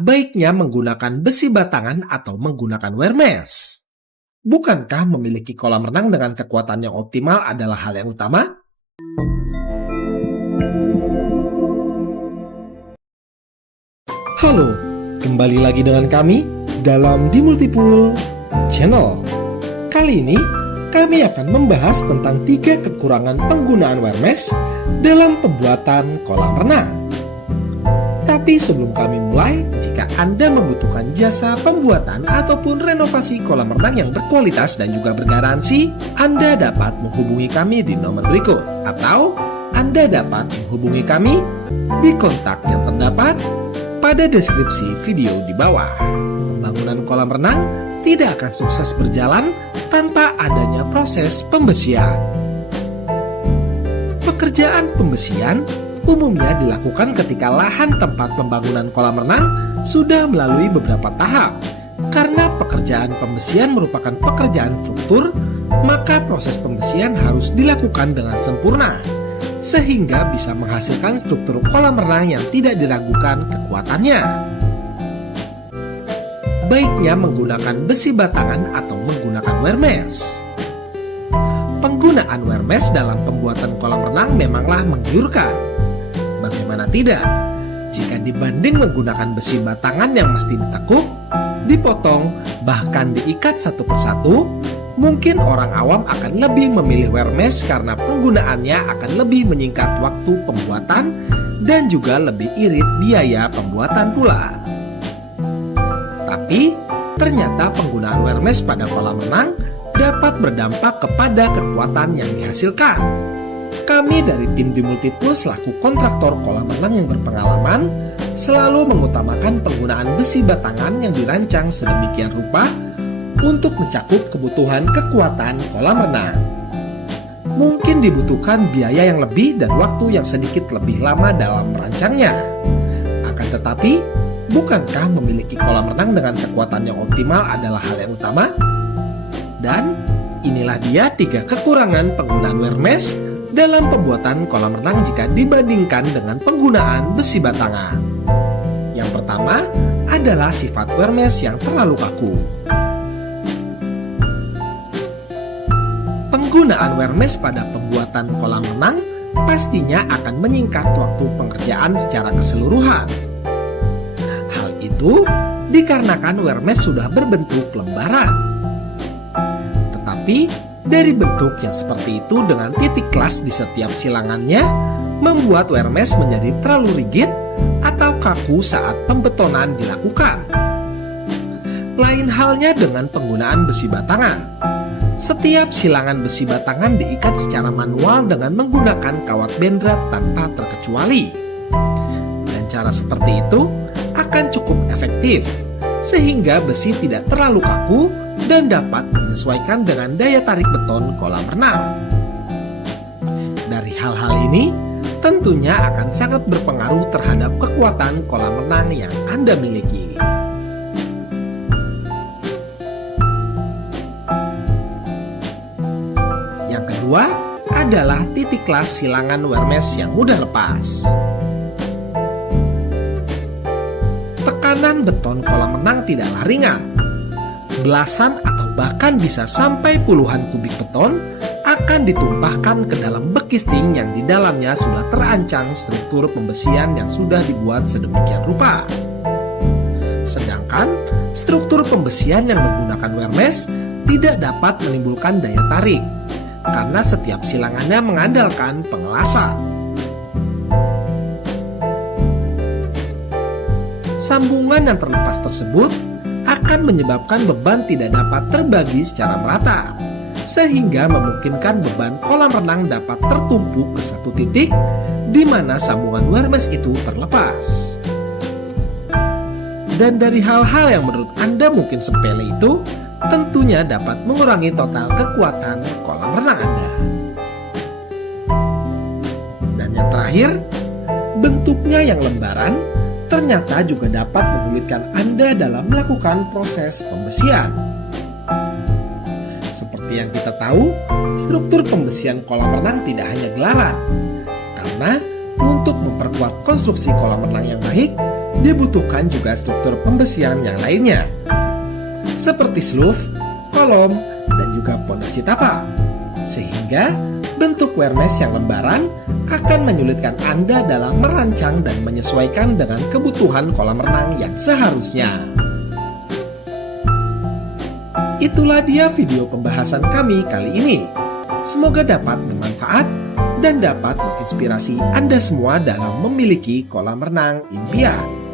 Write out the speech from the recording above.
Baiknya menggunakan besi batangan atau menggunakan wear mesh? Bukankah memiliki kolam renang dengan kekuatan yang optimal adalah hal yang utama? Halo, kembali lagi dengan kami dalam di Multipool Channel. Kali ini kami akan membahas tentang 3 kekurangan penggunaan wear mesh dalam pembuatan kolam renang. Tapi sebelum kami mulai, jika Anda membutuhkan jasa pembuatan ataupun renovasi kolam renang yang berkualitas dan juga bergaransi, Anda dapat menghubungi kami di nomor berikut, atau Anda dapat menghubungi kami di kontak yang terdapat pada deskripsi video di bawah. Pembangunan kolam renang tidak akan sukses berjalan tanpa adanya proses pembesian. Pekerjaan pembesian umumnya dilakukan ketika lahan tempat pembangunan kolam renang sudah melalui beberapa tahap. Karena pekerjaan pembesian merupakan pekerjaan struktur, maka proses pembesian harus dilakukan dengan sempurna, sehingga bisa menghasilkan struktur kolam renang yang tidak diragukan kekuatannya. Baiknya menggunakan besi batangan atau menggunakan wear mesh. Penggunaan wear mesh dalam pembuatan kolam renang memanglah menggiurkan. Bagaimana tidak? Jika dibanding menggunakan besi batangan yang mesti ditekuk, dipotong, bahkan diikat satu persatu, mungkin orang awam akan lebih memilih wear mesh karena penggunaannya akan lebih menyingkat waktu pembuatan dan juga lebih irit biaya pembuatan pula. Tapi, ternyata penggunaan wear mesh pada kolam renang dapat berdampak kepada kekuatan yang dihasilkan. Kami dari tim di Multipool selaku kontraktor kolam renang yang berpengalaman selalu mengutamakan penggunaan besi batangan yang dirancang sedemikian rupa untuk mencakup kebutuhan kekuatan kolam renang. Mungkin dibutuhkan biaya yang lebih dan waktu yang sedikit lebih lama dalam merancangnya. Akan tetapi, bukankah memiliki kolam renang dengan kekuatan yang optimal adalah hal yang utama? Dan inilah dia 3 kekurangan penggunaan wear mesh dalam pembuatan kolam renang jika dibandingkan dengan penggunaan besi batangan. Yang pertama adalah sifat wear mesh yang terlalu kaku. Penggunaan wear mesh pada pembuatan kolam renang pastinya akan menyingkat waktu pengerjaan secara keseluruhan. Hal itu dikarenakan wear mesh sudah berbentuk lembaran. Tetapi dari bentuk yang seperti itu dengan titik kelas di setiap silangannya membuat wear mesh menjadi terlalu rigid atau kaku saat pembetonan dilakukan. Lain halnya dengan penggunaan besi batangan. Setiap silangan besi batangan diikat secara manual dengan menggunakan kawat bendrat tanpa terkecuali. Dan cara seperti itu akan cukup efektif, sehingga besi tidak terlalu kaku dan dapat menyesuaikan dengan daya tarik beton kolam renang. Dari hal-hal ini, tentunya akan sangat berpengaruh terhadap kekuatan kolam renang yang Anda miliki. Yang kedua adalah titik kelas silangan wear mesh yang mudah lepas. Tekanan beton kolam renang tidaklah ringan. Belasan atau bahkan bisa sampai puluhan kubik beton akan ditumpahkan ke dalam bek casing yang di dalamnya sudah terancang struktur pembesian yang sudah dibuat sedemikian rupa. Sedangkan struktur pembesian yang menggunakan wear mesh tidak dapat menimbulkan daya tarik karena setiap silangannya mengandalkan pengelasan. Sambungan yang terlepas tersebut akan menyebabkan beban tidak dapat terbagi secara merata, sehingga memungkinkan beban kolam renang dapat tertumpuk ke satu titik di mana sambungan wear mesh itu terlepas. Dan dari hal-hal yang menurut Anda mungkin sepele itu, tentunya dapat mengurangi total kekuatan kolam renang Anda. Dan yang terakhir, bentuknya yang lembaran ternyata juga dapat menyulitkan Anda dalam melakukan proses pembesian. Seperti yang kita tahu, struktur pembesian kolam renang tidak hanya gelaran, karena untuk memperkuat konstruksi kolam renang yang baik, dibutuhkan juga struktur pembesian yang lainnya, seperti sloof, kolom, dan juga pondasi tapak. Sehingga bentuk wear mesh yang lembaran akan menyulitkan Anda dalam merancang dan menyesuaikan dengan kebutuhan kolam renang yang seharusnya. Itulah dia video pembahasan kami kali ini. Semoga dapat bermanfaat dan dapat menginspirasi Anda semua dalam memiliki kolam renang impian.